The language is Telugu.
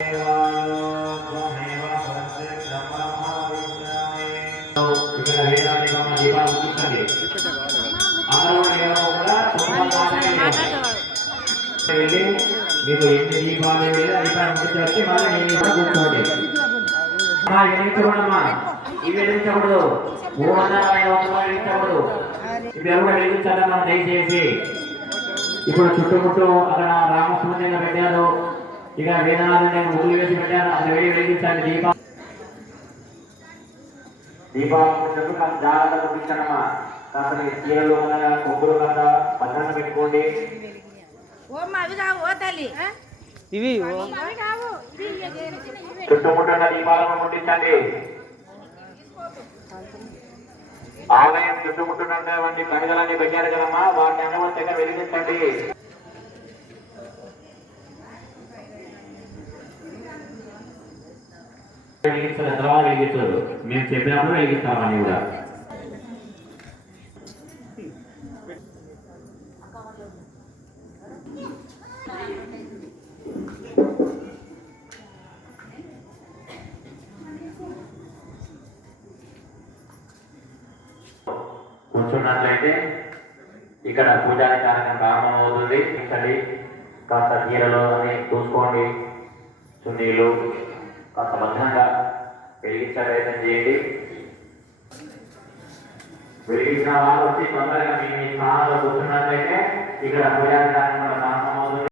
మీరు ఎన్ని దీపాలు దీపాలు వచ్చి మళ్ళీ నేను కూర్చోండి. వెలిగించకూడమ్మా, ఇవి వెలిగించకూడదు, 360 వెలిగించకూడదు. ఇవి ఎవరు వెలిగించాలన్నా దయచేసి. ఇప్పుడు చుట్టుముట్టు అక్కడ రామస్వామిగా పెట్టారు, ఇక వేదనాథుని ఊళ్ళు వేసి పెట్టారు, అది వెలిగించాలి. దీపావళి జాగ్రత్త చూపించానమ్మా. కాస్త చీరలు కొబ్బరి కథ భద్రంగా పెట్టుకోండి. ఇవి చుట్టుముట్టున్న దీపాలను ముట్టించండి. ఆలయం చుట్టుముట్టున్నటువంటి ప్రజలన్నీ పెట్టారు కదమ్మా, వాటిని అనుమతిగా వెలిగించండి. వెలిగించారు, తర్వాత వెలిగించారు, మేము చెప్పినప్పుడు వెలిగిస్తామని కూడా. కూర్చున్నట్లయితే ఇక్కడ పూజారి కార్యక్రమం ప్రారంభం అవుతుంది. ఇక్కడి కాస్త చీరలు అని చూసుకోండి, చున్నీలు కాస్త భద్రంగా వెలిగించే ప్రయత్నం చేయండి. వెలిగించిన వారు వచ్చి తొందరగా మీ స్థానంలో కూర్చున్నట్లయితే ఇక్కడ పూజారి కార్యక్రమం